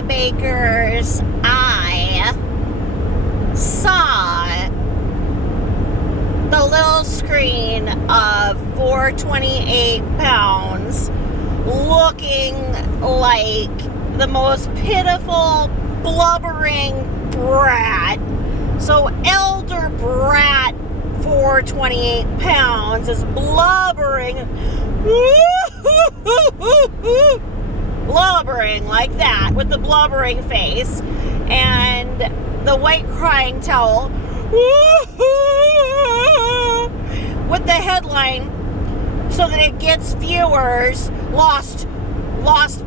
my baker's eye saw the little screen of 428 pounds looking like the most pitiful, blubbering brat. So elder brat 428 pounds is blubbering like that with the blubbering face and the white crying towel with the headline so that it gets viewers. Lost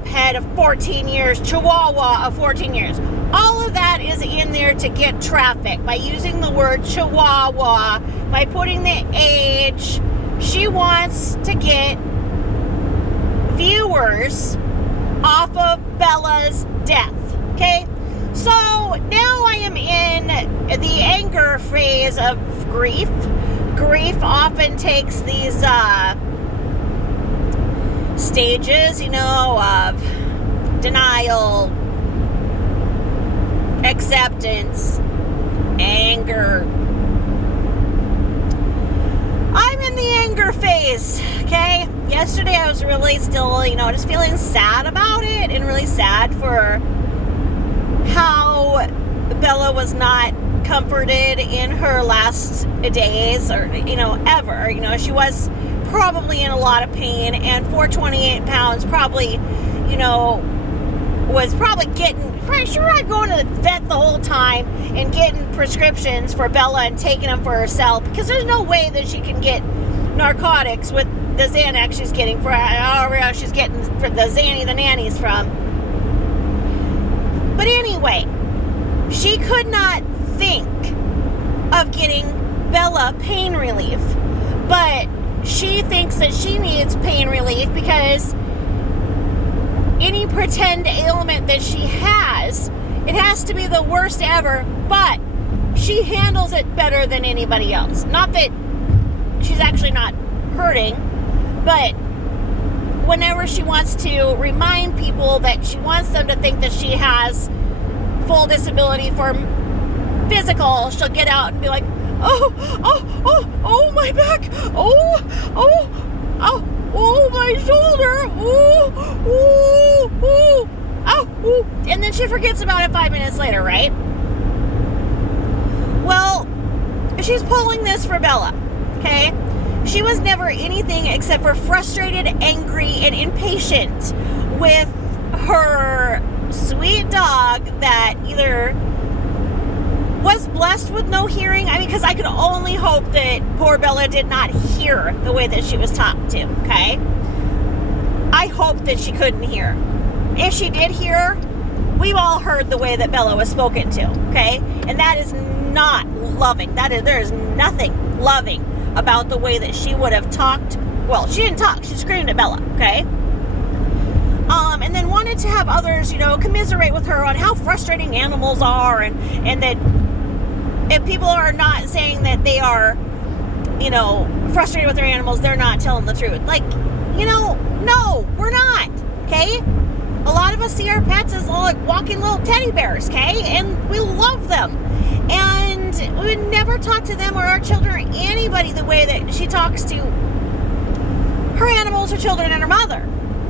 pet of 14 years, Chihuahua of 14 years. All of that is in there to get traffic by using the word Chihuahua, by putting the age. She wants to get viewers off of Bella's death. Okay? So now I am in the anger phase of grief. Grief often takes these stages, of denial, acceptance, anger. I'm in the anger phase, okay? Yesterday I was really still, just feeling sad about it and really sad for how Bella was not comforted in her last days or, ever. She was probably in a lot of pain, and 428 pounds probably, was probably she was going to the vet the whole time and getting prescriptions for Bella and taking them for herself, because there's no way that she can get narcotics with the Xanax she's getting for the Zanny the nannies from. But anyway, she could not think of getting Bella pain relief, but she thinks that she needs pain relief because any pretend ailment that she has, it has to be the worst ever, but she handles it better than anybody else. Not that she's actually not hurting, but whenever she wants to remind people that she wants them to think that she has full disability for physical, she'll get out and be like, oh, my back, oh, my shoulder, and then she forgets about it 5 minutes later, right? Well, she's pulling this for Bella, okay? She was never anything except for frustrated, angry, and impatient with her sweet dog that either was blessed with no hearing. Because I could only hope that poor Bella did not hear the way that she was talked to, okay? I hope that she couldn't hear. If she did hear, we've all heard the way that Bella was spoken to, okay? And that is not loving. There is nothing loving about the way that she would have talked. Well, she didn't talk. She screamed at Bella, okay? And then wanted to have others, commiserate with her on how frustrating animals are, and that if people are not saying that they are, frustrated with their animals, they're not telling the truth. No, we're not, okay? A lot of us see our pets as like walking little teddy bears, okay? And we love them. And we would never talk to them or our children or anybody the way that she talks to her animals, her children, and her mother,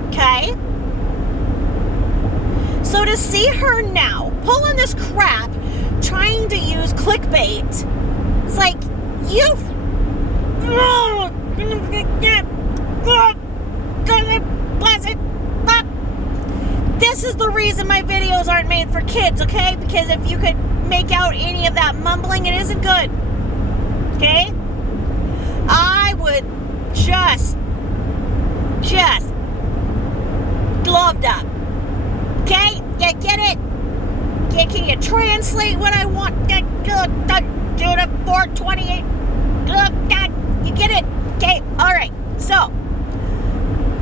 okay? So to see her now pulling this crap, trying to use clickbait, it's like, this is the reason my videos aren't made for kids, okay? Because if you could make out any of that mumbling, it isn't good, okay? I would just gloved up, okay? You get it? Can you translate what I want? Do the 428. You get it? Okay, alright. So,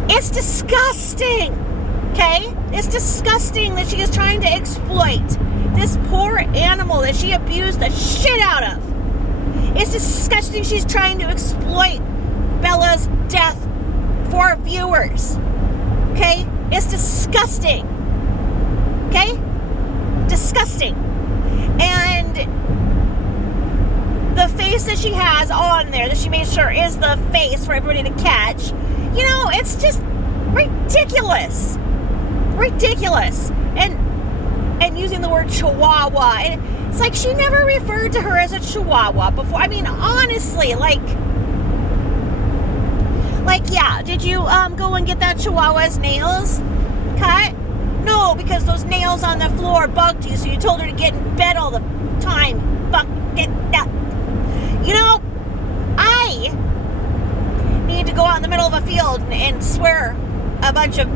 it's disgusting, okay? It's disgusting that she is trying to exploit this poor animal that she abused the shit out of. It's disgusting she's trying to exploit Bella's death for viewers, okay? It's disgusting, okay? disgusting. And the face that she has on there, that she made sure is the face for everybody to catch, you know, it's just ridiculous. Ridiculous. And using the word chihuahua, and it's like she never referred to her as a chihuahua before. I mean, honestly, like, yeah, did you go and get that chihuahua's nails cut? No, because those nails on the floor bugged you, so you told her to get in bed all the time. Fuck, get that. You know, I need to go out in the middle of a field and swear a bunch of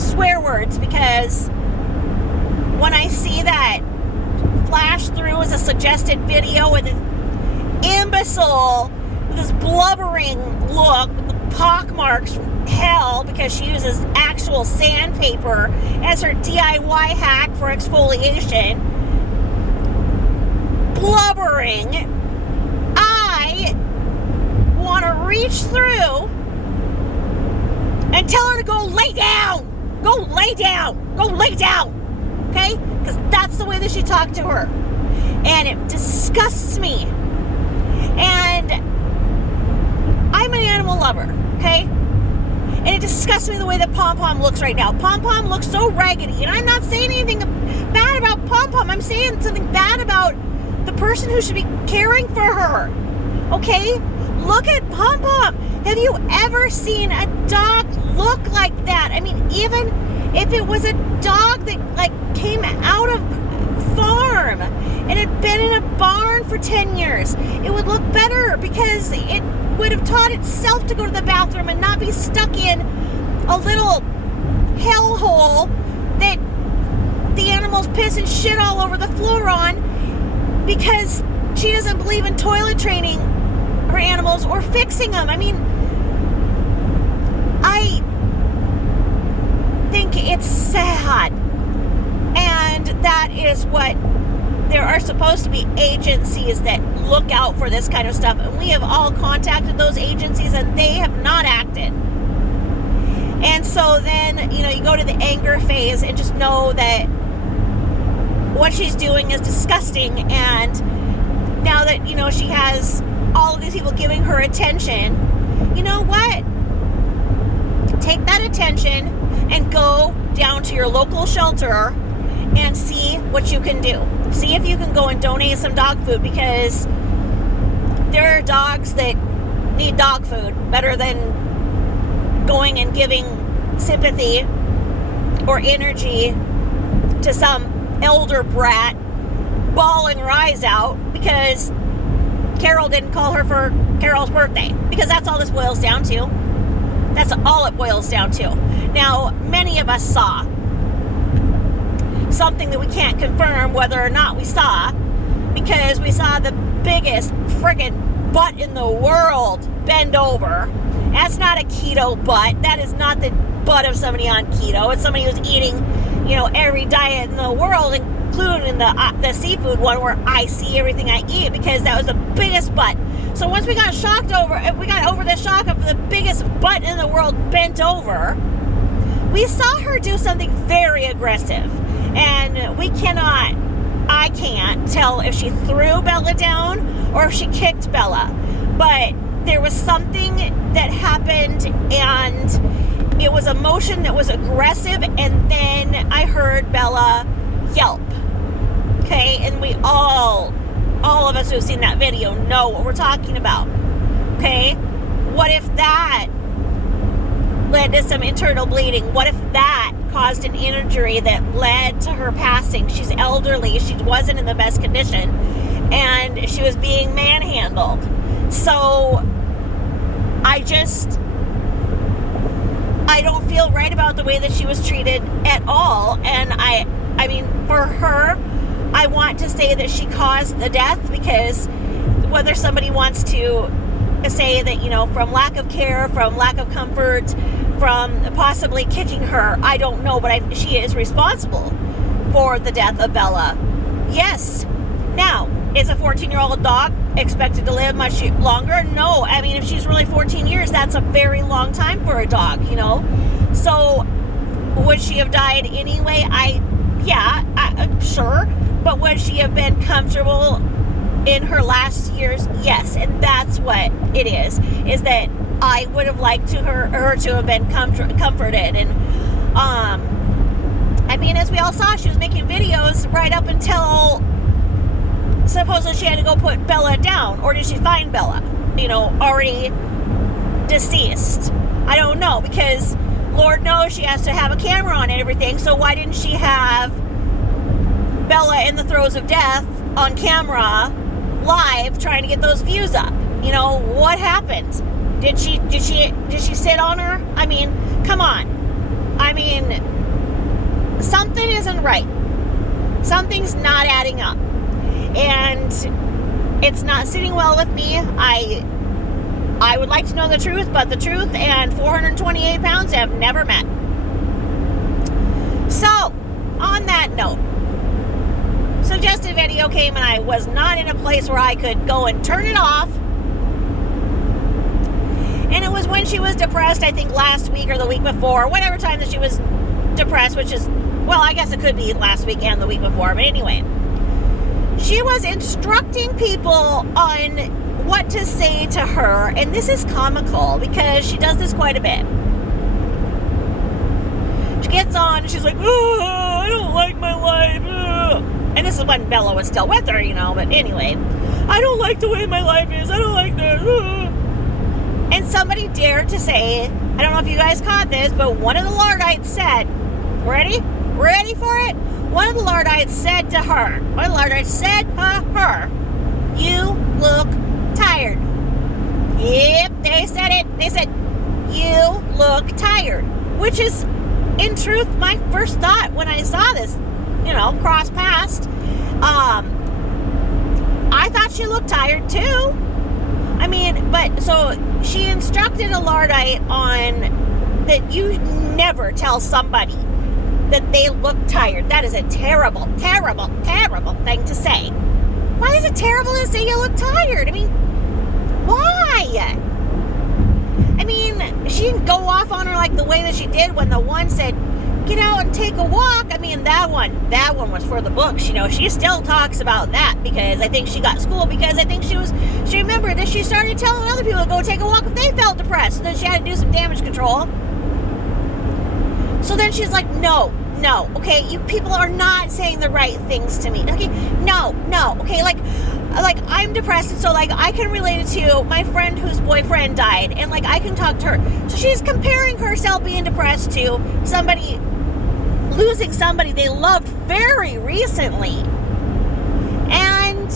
swear words, because when I see that flash through as a suggested video with this imbecile, with this blubbering look, with the pock marks from hell because she uses actual sandpaper as her DIY hack for exfoliation, blubbering, I want to reach through and tell her to go lay down. Go lay down. Go lay down. Okay? Because that's the way that she talked to her. And it disgusts me. And I'm an animal lover. Okay? And it disgusts me the way that Pom Pom looks right now. Pom Pom looks so raggedy. And I'm not saying anything bad about Pom Pom. I'm saying something bad about the person who should be caring for her. Okay? Look at Pom Pom. Have you ever seen a dog look like that? I mean, even if it was a dog that, like, came out of farm and had been in a barn for 10 years, it would look better, because it would have taught itself to go to the bathroom and not be stuck in a little hellhole that the animals piss and shit all over the floor on, because she doesn't believe in toilet training her animals or fixing them. I mean, I think it's sad. And that is what, there are supposed to be agencies that look out for this kind of stuff. And we have all contacted those agencies and they have not acted. And so then, you know, you go to the anger phase and just know that what she's doing is disgusting. And now that, you know, she has all of these people giving her attention, you know what? Take that attention and go down to your local shelter and see what you can do. See if you can go and donate some dog food, because there are dogs that need dog food better than going and giving sympathy or energy to some elder brat bawling her eyes out because Carol didn't call her for Carol's birthday, because that's all this boils down to. That's all it boils down to. Now, many of us saw something that we can't confirm whether or not we saw, because we saw the biggest friggin' butt in the world bend over. That's not a keto butt. That is not the butt of somebody on keto. It's somebody who's eating, you know, every diet in the world, including the seafood one, where I see everything I eat, because that was the biggest butt. So once we got over the shock of the biggest butt in the world bent over, we saw her do something very aggressive. And I can't tell if she threw Bella down or if she kicked Bella. But there was something that happened, and it was a motion that was aggressive, and then I heard Bella yelp. Okay, and we all of us who've seen that video know what we're talking about. Okay, what if that led to some internal bleeding? What if that caused an injury that led to her passing? She's elderly, she wasn't in the best condition, and she was being manhandled. So I don't feel right about the way that she was treated at all. And I mean, for her, I want to say that she caused the death, because whether somebody wants to say that, you know, from lack of care, from lack of comfort, from possibly kicking her, I don't know, but she is responsible for the death of Bella. Yes. Now, is a 14-year-old dog expected to live much longer? No. I mean, if she's really 14 years, that's a very long time for a dog, you know? So, would she have died anyway? Yeah, sure. But would she have been comfortable in her last years? Yes. And that's what it is that I would have liked her to have been comforted. And, I mean, as we all saw, she was making videos right up until supposedly she had to go put Bella down. Or did she find Bella, already deceased? I don't know, because Lord knows she has to have a camera on and everything. So why didn't she have Bella in the throes of death on camera live trying to get those views up? What happened? Did she sit on her? I mean, come on. I mean, something isn't right. Something's not adding up. And it's not sitting well with me. I would like to know the truth, but the truth and 428 pounds have never met. So, on that note, suggested video came and I was not in a place where I could go and turn it off. And it was when she was depressed, I think last week or the week before, whatever time that she was depressed, which is, well, I guess it could be last week and the week before, but anyway. She was instructing people on what to say to her, and this is comical because she does this quite a bit. She gets on and she's like, oh, I don't like my life. And this is when Bella was still with her, but anyway, I don't like the way my life is. I don't like this. And somebody dared to say, I don't know if you guys caught this, but one of the Lardites said, ready for it? One of the Lardites said to her, you look tired. Yep, they said it. They said, you look tired. Which is, in truth, my first thought when I saw this, cross paths. I thought she looked tired too. I mean, but so she instructed a Lardite on that you never tell somebody that they look tired. That is a terrible, terrible, terrible thing to say. Why is it terrible to say you look tired? I mean, why? I mean, she didn't go off on her like the way that she did when the one said, get out and take a walk. I mean, that one was for the books. She still talks about that because I think she got schooled because I think she remembered that she started telling other people to go take a walk if they felt depressed. So then she had to do some damage control. So then she's like, no, okay, you people are not saying the right things to me. Okay, no, okay, like I'm depressed, and so I can relate it to my friend whose boyfriend died, and I can talk to her. So she's comparing herself being depressed to somebody losing somebody they loved very recently. And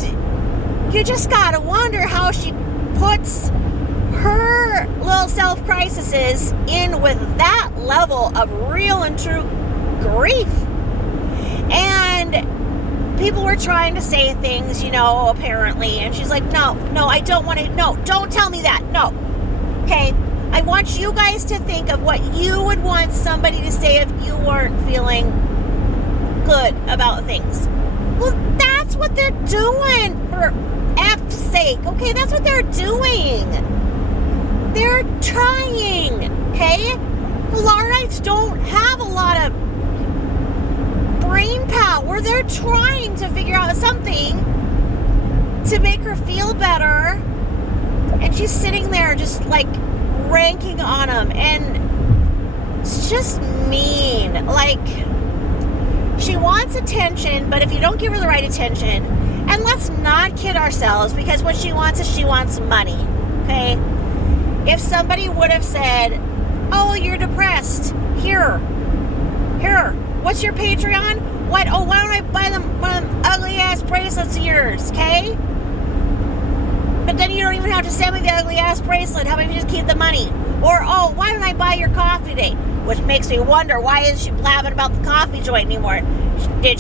you just gotta wonder how she puts her little self-crises in with that level of real and true grief. And people were trying to say things, apparently, and she's like, no, I don't want to, no, don't tell me that, no. Okay, I want you guys to think of what you would want somebody to say if you weren't feeling good about things. Well, that's what they're doing, for F's sake, okay? That's what they're doing. They're trying, okay? The Lardites don't have a lot of brain power. They're trying to figure out something to make her feel better, and she's sitting there just ranking on them, and it's just mean. She wants attention, but if you don't give her the right attention, and let's not kid ourselves, because what she wants is she wants money, okay? If somebody would have said, oh, you're depressed, here, what's your Patreon? What? Oh, why don't I buy one of them ugly ass bracelets of yours, okay? But then you don't even have to send me the ugly ass bracelet. How about you just keep the money? Or, oh, why don't I buy your coffee date? Which makes me wonder, why isn't she blabbing about the coffee joint anymore? Did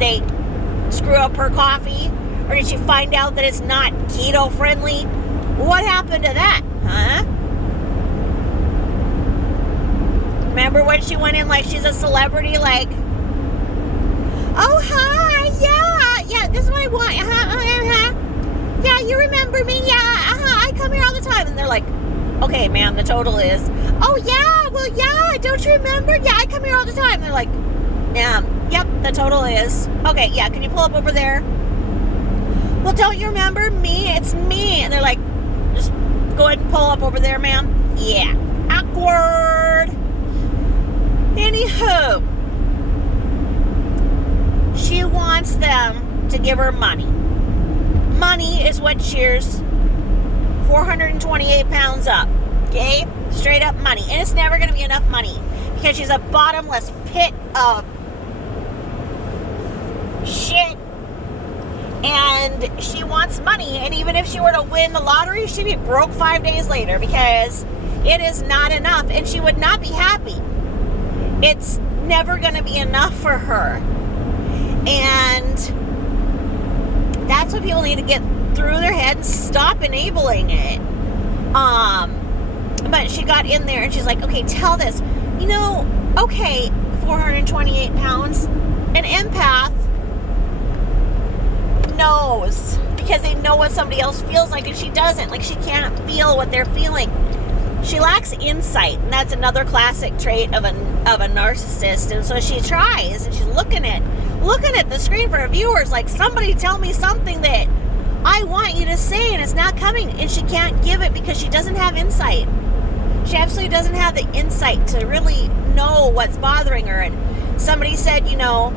they screw up her coffee? Or did she find out that it's not keto friendly? What happened to that, huh? Remember when she went in like she's a celebrity, oh, hi, yeah, this is what I want, yeah, you remember me, yeah, I come here all the time, and they're like, okay, ma'am, the total is, oh, yeah, well, yeah, don't you remember, yeah, I come here all the time, and they're like, Yep, the total is. Okay, yeah, can you pull up over there? Well, don't you remember me? It's me. And they're like, just go ahead and pull up over there, ma'am. Yeah. Awkward. Anywho, she wants them to give her money. Money is what cheers 428 pounds up. Okay? Straight up money. And it's never going to be enough money because she's a bottomless pit of shit. And she wants money. And even if she were to win the lottery, she'd be broke 5 days later because it is not enough. And she would not be happy. It's never going to be enough for her. And that's what people need to get through their head and stop enabling it. But she got in there and she's like, okay, tell this. You know, okay, 428 pounds. An empath knows because they know what somebody else feels like, and she doesn't. Like, she can't feel what they're feeling. She lacks insight, and that's another classic trait of a narcissist. And so she tries, and she's looking at the screen for her viewers, like, somebody tell me something that I want you to say, and it's not coming. And she can't give it because she doesn't have insight. She absolutely doesn't have the insight to really know what's bothering her. And somebody said, you know,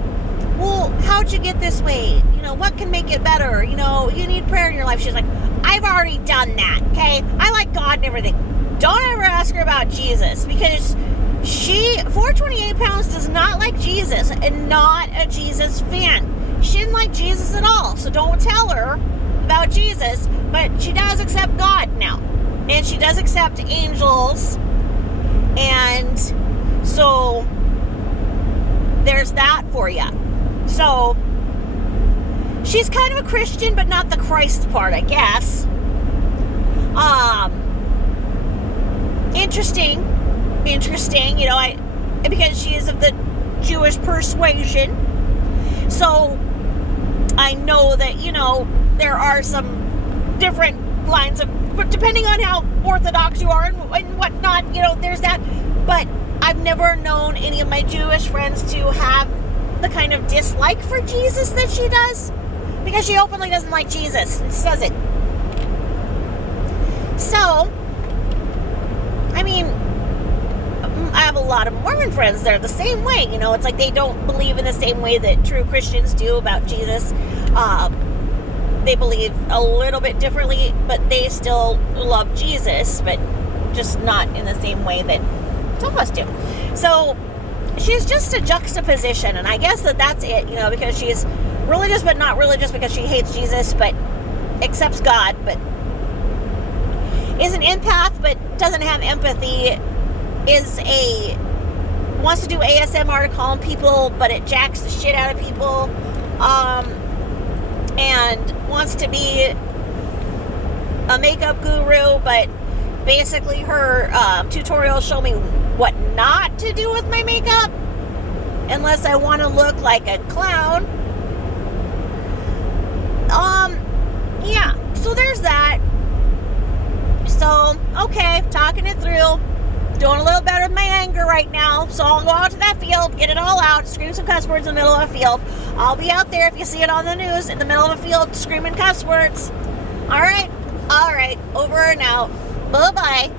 well, how'd you get this way? You know, what can make it better? You know, you need prayer in your life. She's like, I've already done that, okay? I like God and everything. Don't ever ask her about Jesus because 428 pounds does not like Jesus and not a Jesus fan. She didn't like Jesus at all, so don't tell her about Jesus, but she does accept God now. And she does accept angels. And so there's that for you. So she's kind of a Christian, but not the Christ part, I guess. Interesting, you know, because she is of the Jewish persuasion. So I know that, you know, there are some different lines of, but depending on how Orthodox you are and whatnot, you know, there's that. But I've never known any of my Jewish friends to have the kind of dislike for Jesus that she does, because she openly doesn't like Jesus and says it. So, I mean, I have a lot of Mormon friends that are the same way. You know, it's like they don't believe in the same way that true Christians do about Jesus. They believe a little bit differently, but they still love Jesus, but just not in the same way that some of us do. So she's just a juxtaposition, and I guess that's it, you know, because she's religious but not religious because she hates Jesus but accepts God, but is an empath but doesn't have empathy, wants to do ASMR to calm people, but it jacks the shit out of people, and wants to be a makeup guru, but basically her tutorials show me what not to do with my makeup unless I want to look like a clown. Yeah, so there's that. So, okay, talking it through, doing a little better with my anger right now, so I'll go out to that field, get it all out, scream some cuss words in the middle of a field. I'll be out there if you see it on the news, in the middle of a field, screaming cuss words. Alright, over and out. Bye-bye.